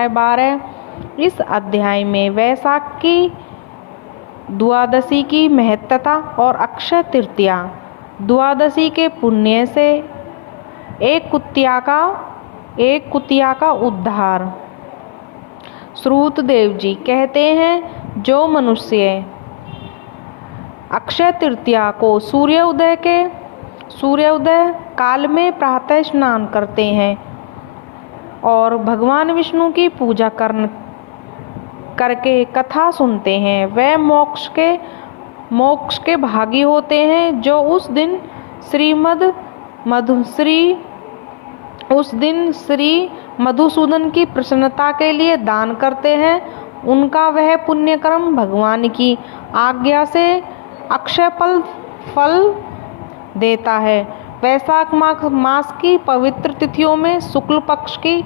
अध्याय 12। इस अध्याय में वैशाख की द्वादशी की महत्ता और अक्षय तृतीया द्वादशी के पुण्य से एक कुतिया का उद्धार। श्रुतदेव जी कहते हैं, जो मनुष्य अक्षय तृतीया को सूर्योदय काल में प्रातः स्नान करते हैं और भगवान विष्णु की पूजा करके कथा सुनते हैं, वे मोक्ष के भागी होते हैं। जो उस दिन श्री मधुसूदन की प्रसन्नता के लिए दान करते हैं, उनका वह पुण्य कर्म भगवान की आज्ञा से अक्षय फल देता है। वैशाख मास की पवित्र तिथियों में शुक्ल पक्ष की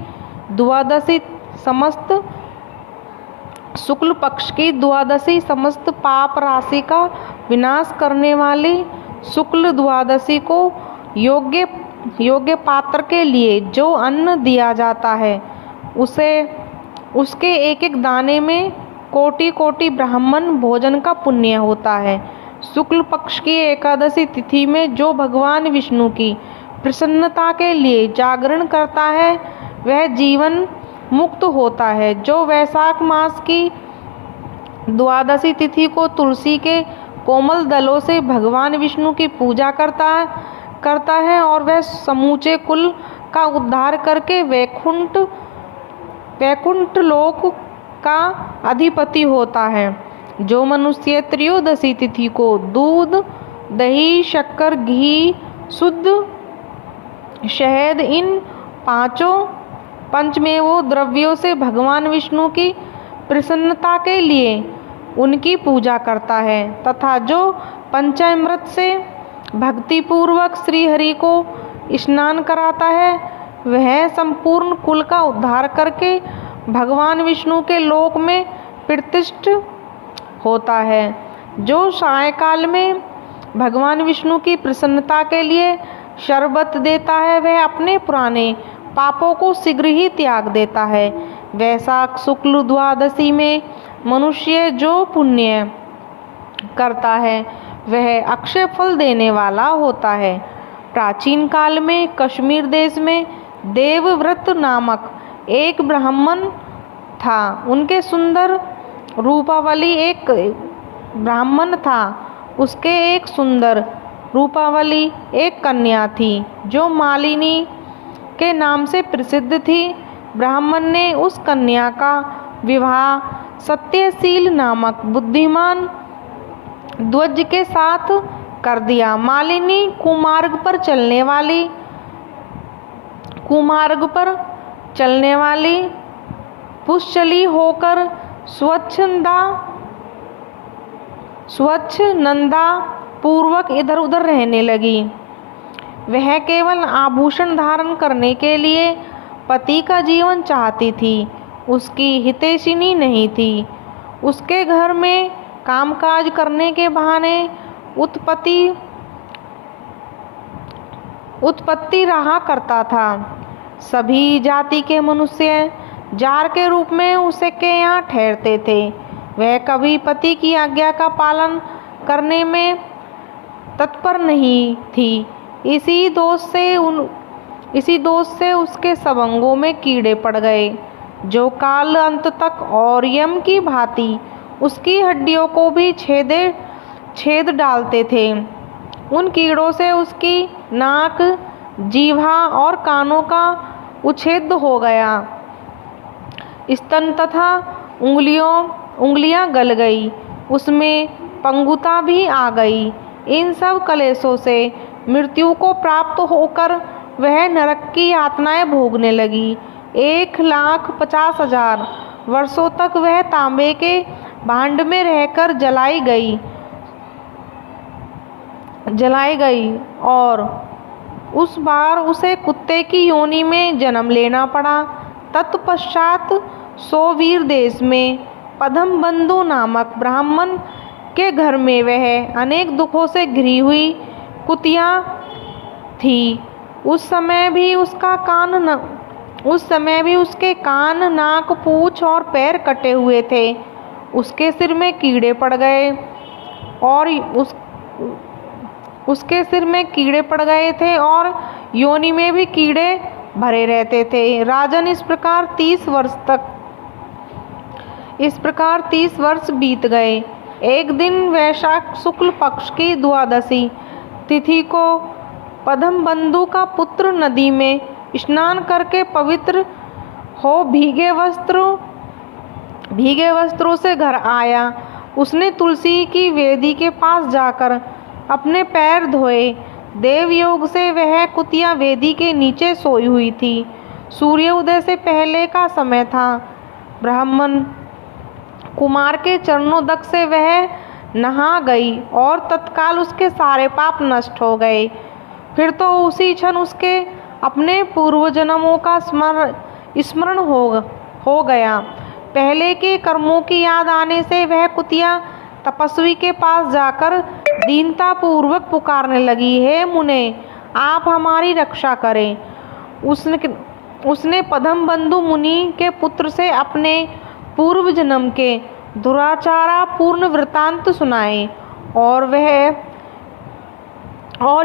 द्वादशी समस्त पाप राशि का विनाश करने वाली शुक्ल द्वादशी को योग्य पात्र के लिए जो अन्न दिया जाता है, उसके एक दाने में कोटि ब्राह्मण भोजन का पुण्य होता है। शुक्ल पक्ष की एकादशी तिथि में जो भगवान विष्णु की प्रसन्नता के लिए जागरण करता है, वह जीवन मुक्त होता है। जो वैशाख मास की द्वादशी तिथि को तुलसी के कोमल दलों से भगवान विष्णु की पूजा करता है और वह समूचे कुल का उद्धार करके वैकुंठ लोक का अधिपति होता है। जो मनुष्य त्रयोदशी तिथि को दूध, दही, शक्कर, घी, शुद्ध शहद इन पंचमेव द्रव्यों से भगवान विष्णु की प्रसन्नता के लिए उनकी पूजा करता है तथा जो पंचामृत से भक्तिपूर्वक श्री हरि को स्नान कराता है, वह संपूर्ण कुल का उद्धार करके भगवान विष्णु के लोक में प्रतिष्ठित होता है। जो सायंकाल में भगवान विष्णु की प्रसन्नता के लिए शरबत देता है, वह अपने पुराने पापों को शीघ्र ही त्याग देता है। वैशाख शुक्ल द्वादशी में मनुष्य जो पुण्य करता है, वह अक्षय फल देने वाला होता है। प्राचीन काल में कश्मीर देश में देवव्रत नामक एक ब्राह्मण था। उनके सुंदर रूपावली एक ब्राह्मण था। उसके एक सुंदर रूपावली एक कन्या थी, जो मालिनी के नाम से प्रसिद्ध थी। ब्राह्मण ने उस कन्या का विवाह सत्यशील नामक बुद्धिमान ध्वज के साथ कर दिया। मालिनी कुमार्ग पर चलने वाली पुष्चली होकर स्वच्छंदा पूर्वक इधर उधर रहने लगी। वह केवल आभूषण धारण करने के लिए पति का जीवन चाहती थी, उसकी हितैषिणी नहीं थी। उसके घर में कामकाज करने के बहाने उत्पत्ति रहा करता था। सभी जाति के मनुष्य जार के रूप में उसके यहाँ ठहरते थे। वह कभी पति की आज्ञा का पालन करने में तत्पर नहीं थी। इसी दोष से उसके सब अंगों में कीड़े पड़ गए, जो काल अंत तक और यम की भांति उसकी हड्डियों को भी छेद डालते थे। उन कीड़ों से उसकी नाक, जीवा और कानों का उच्छेद हो गया। स्तन तथा उंगलियां गल गई, उसमें पंगुता भी आ गई। इन सब कलेशों से मृत्यु को प्राप्त होकर वह नरक की यातनाएं भोगने लगी। 1,50,000 वर्षों तक वह तांबे के भांड में रहकर जलाई गई और उस बार उसे कुत्ते की योनि में जन्म लेना पड़ा। तत्पश्चात सोवीर देश में पद्मबंधु नामक ब्राह्मण के घर में वह अनेक दुखों से घिरी हुई कुतिया थी। उस समय भी उसका उस समय भी उसके कान, नाक, पूंछ और पैर कटे हुए थे। उसके सिर में कीड़े पड़ गए और उसके सिर में कीड़े पड़ गए थे और योनि में भी कीड़े भरे रहते थे। राजन, इस प्रकार 30 वर्ष बीत गए। एक दिन वैशाख शुक्ल पक्ष की द्वादशी तिथि को पद्मबंधु का पुत्र नदी में स्नान करके पवित्र हो भीगे वस्त्रों से घर आया। उसने तुलसी की वेदी के पास जाकर अपने पैर धोए। देवयोग से वह कुतिया वेदी के नीचे सोई हुई थी। सूर्य उदय से पहले का समय था। ब्राह्मण कुमार के चरणोदक से वह नहा गई और तत्काल उसके सारे पाप नष्ट हो गए। फिर तो उसी क्षण उसके अपने पूर्व जन्मों का स्मरण हो गया। पहले के कर्मों की याद आने से वह कुतिया तपस्वी के पास जाकर दीनता पूर्वक पुकारने लगी, हे मुने, आप हमारी रक्षा करें। उसने पद्मबंधु मुनि के पुत्र से अपने पूर्व जन्म के दुराचारपूर्ण वृत्तांत सुनाए और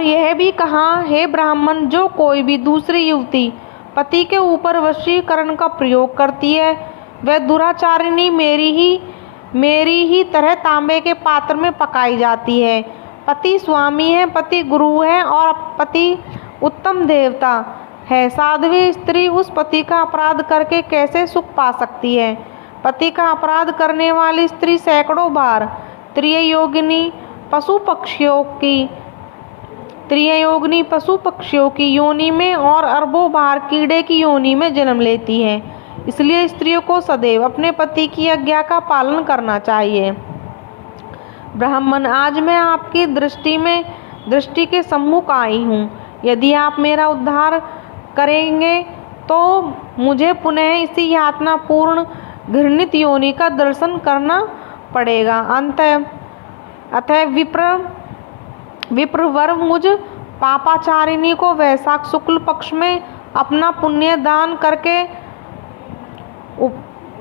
यह भी कहा, हे ब्राह्मण, जो कोई भी दूसरी युवती पति के ऊपर वशीकरण का प्रयोग करती है, वह दुराचारिणी मेरी ही तरह तांबे के पात्र में पकाई जाती है। पति स्वामी है, पति गुरु है और पति उत्तम देवता है। साध्वी स्त्री उस पति का अपराध करके कैसे सुख पा सकती है? पति का अपराध करने वाली स्त्री सैकड़ों बार त्रियोगिनी पशु पक्षियों की योनि में और अरबों बार कीड़े की योनि में जन्म लेती है। इसलिए स्त्रियों को सदैव अपने पति की आज्ञा का पालन करना चाहिए। ब्राह्मण, आज मैं आपकी दृष्टि के सम्मुख आई हूँ। यदि आप मेरा उद्धार करेंगे तो मुझे पुनः इसी यातनापूर्ण घृणित योनि का दर्शन करना पड़ेगा। अतः विप्रवर मुझ पापाचारिणी को वैशाख शुक्ल पक्ष में अपना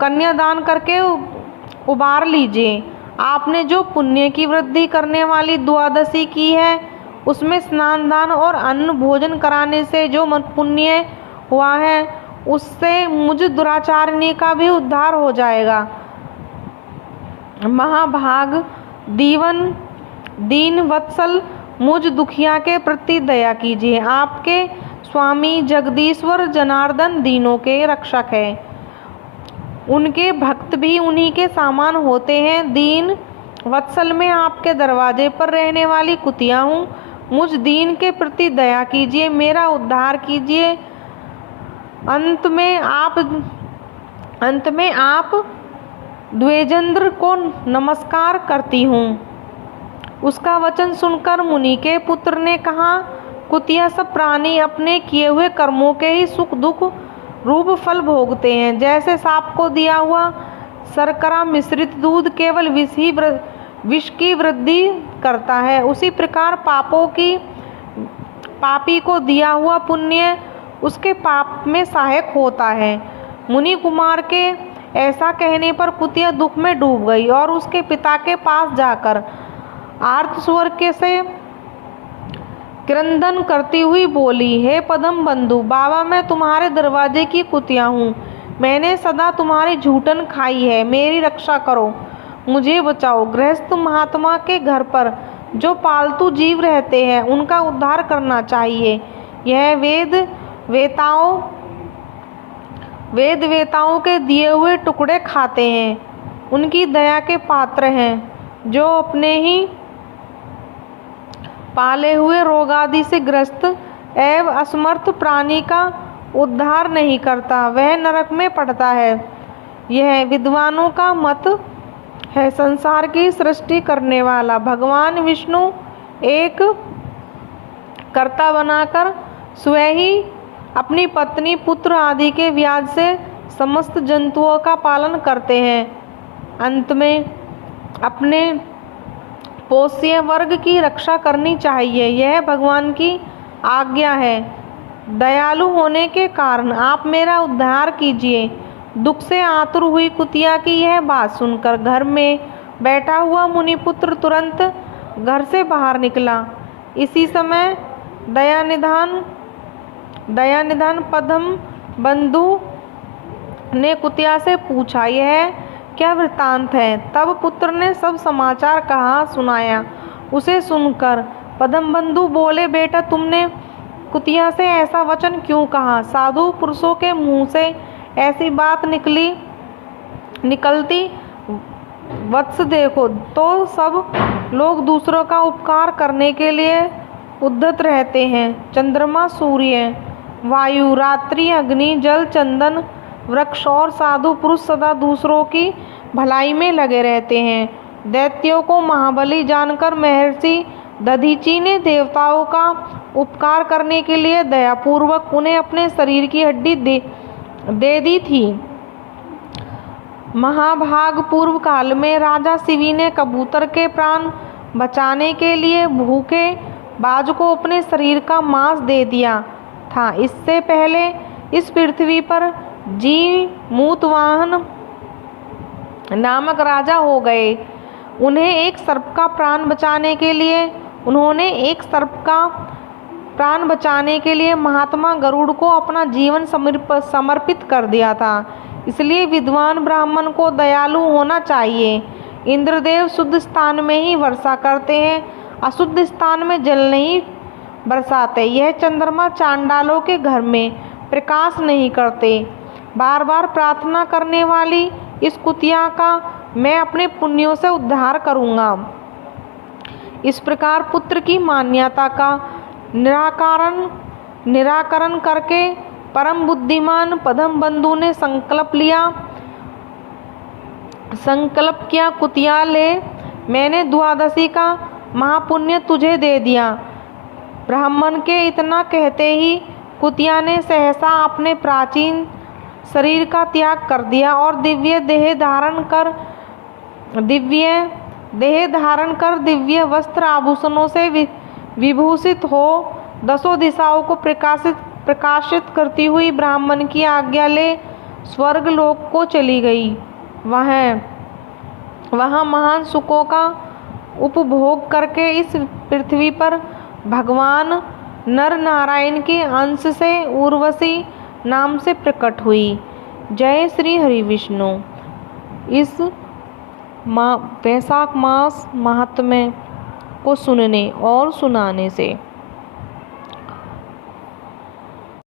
कन्यादान करके उबार लीजिए। आपने जो पुण्य की वृद्धि करने वाली द्वादशी की है, उसमें स्नान दान और अन्न भोजन कराने से जो पुण्य हुआ है, उससे मुझ दुराचारिणी का भी उद्धार हो जाएगा। महाभाग दीन वत्सल, मुझ दुखिया के प्रति दया कीजिए। आपके स्वामी जगदीश्वर जनार्दन दीनों के रक्षक है। उनके भक्त भी उन्हीं के समान होते हैं। दीन वत्सल, मैं आपके दरवाजे पर रहने वाली कुतिया हूँ। मुझ दीन के प्रति दया कीजिए, मेरा उद्धार कीजिए। अंत में आप द्विजेंद्र को नमस्कार करती हूँ। उसका वचन सुनकर मुनि के पुत्र ने कहा, कुतिया, सब प्राणी अपने किए हुए कर्मों के ही सुख दुख रूप फल भोगते हैं। जैसे सांप को दिया हुआ शर्करा मिश्रित दूध केवल विष की वृद्धि करता है, उसी प्रकार पापी को दिया हुआ पुण्य उसके पाप में सहायक होता है। मुनि कुमार के ऐसा कहने पर कुतिया दुख में डूब गई और उसके पिता के पास जाकर आर्त स्वर से क्रंदन करती हुई बोली, हे पद्मबंधु, बाबा, मैं तुम्हारे दरवाजे की कुतिया हूँ। मैंने सदा तुम्हारी झूठन खाई है। मेरी रक्षा करो, मुझे बचाओ। गृहस्थ महात्मा के घर पर जो पालतू जीव रहते हैं, उनका उद्धार करना चाहिए। यह वेद वेताओं के दिए हुए टुकड़े खाते हैं। उनकी दया के पात्र हैं। जो अपने ही पाले हुए रोग आदि से ग्रस्त एवं असमर्थ प्राणी का उद्धार नहीं करता, वह नरक में पड़ता है। यह विद्वानों का मत है। संसार की सृष्टि करने वाला भगवान विष्णु एक कर्ता बनाकर स्वयं ही अपनी पत्नी, पुत्र आदि के व्याज से समस्त जंतुओं का पालन करते हैं। अंत में अपने पोष्य वर्ग की रक्षा करनी चाहिए। यह भगवान की आज्ञा है। दयालु होने के कारण आप मेरा उद्धार कीजिए। दुख से आतुर हुई कुतिया की यह बात सुनकर घर में बैठा हुआ मुनिपुत्र तुरंत घर से बाहर निकला। इसी समय दयानिधान पद्म बंधु ने कुतिया से पूछा, यह क्या वृत्तांत है? तब पुत्र ने सब समाचार कहा सुनाया। उसे सुनकर पद्म बंधु बोले, बेटा तुमने कुतिया से ऐसा वचन क्यों कहा? साधु पुरुषों के मुंह से ऐसी बात निकलती वत्स देखो तो सब लोग दूसरों का उपकार करने के लिए उद्यत रहते हैं। चंद्रमा, सूर्य, वायु, रात्रि, अग्नि, जल, चंदन, वृक्ष और साधु पुरुष सदा दूसरों की भलाई में लगे रहते हैं। दैत्यों को महाबली जानकर महर्षि दधीची ने देवताओं का उपकार करने के लिए दयापूर्वक उन्हें अपने शरीर की हड्डी दे दी थी। महाभाग पूर्व काल में राजा शिवी ने कबूतर के प्राण बचाने के लिए भूखे बाज को अपने शरीर का मांस दे दिया था। इससे पहले इस पृथ्वी पर जीमूतवाहन नामक राजा हो गए। उन्होंने एक सर्प का प्राण बचाने के लिए महात्मा गरुड़ को अपना जीवन समर्पित कर दिया था। इसलिए विद्वान ब्राह्मण को दयालु होना चाहिए। इंद्रदेव शुद्ध स्थान में ही वर्षा करते हैं, अशुद्ध स्थान में जल नहीं बरसाते। यह चंद्रमा चांडालों के घर में प्रकाश नहीं करते। बार बार प्रार्थना करने वाली इस कुतिया का मैं अपने पुण्यों से उद्धार करूंगा। इस प्रकार पुत्र की मान्यता का निराकरण करके परम बुद्धिमान पद्म बंधु ने संकल्प किया, कुतिया ले, मैंने द्वादशी का महापुण्य तुझे दे दिया। ब्राह्मण के इतना कहते ही कुतिया ने सहसा अपने प्राचीन शरीर का त्याग कर दिया और दिव्य देह धारण कर दिव्य वस्त्र आभूषणों से विभूषित हो दसों दिशाओं को प्रकाशित करती हुई ब्राह्मण की आज्ञा ले स्वर्ग लोक को चली गई। वहाँ महान सुखों का उपभोग करके इस पृथ्वी पर भगवान नर नारायण के अंश से उर्वशी नाम से प्रकट हुई। जय श्री हरि विष्णु। इस वैशाख मास महात्म्य को सुनने और सुनाने से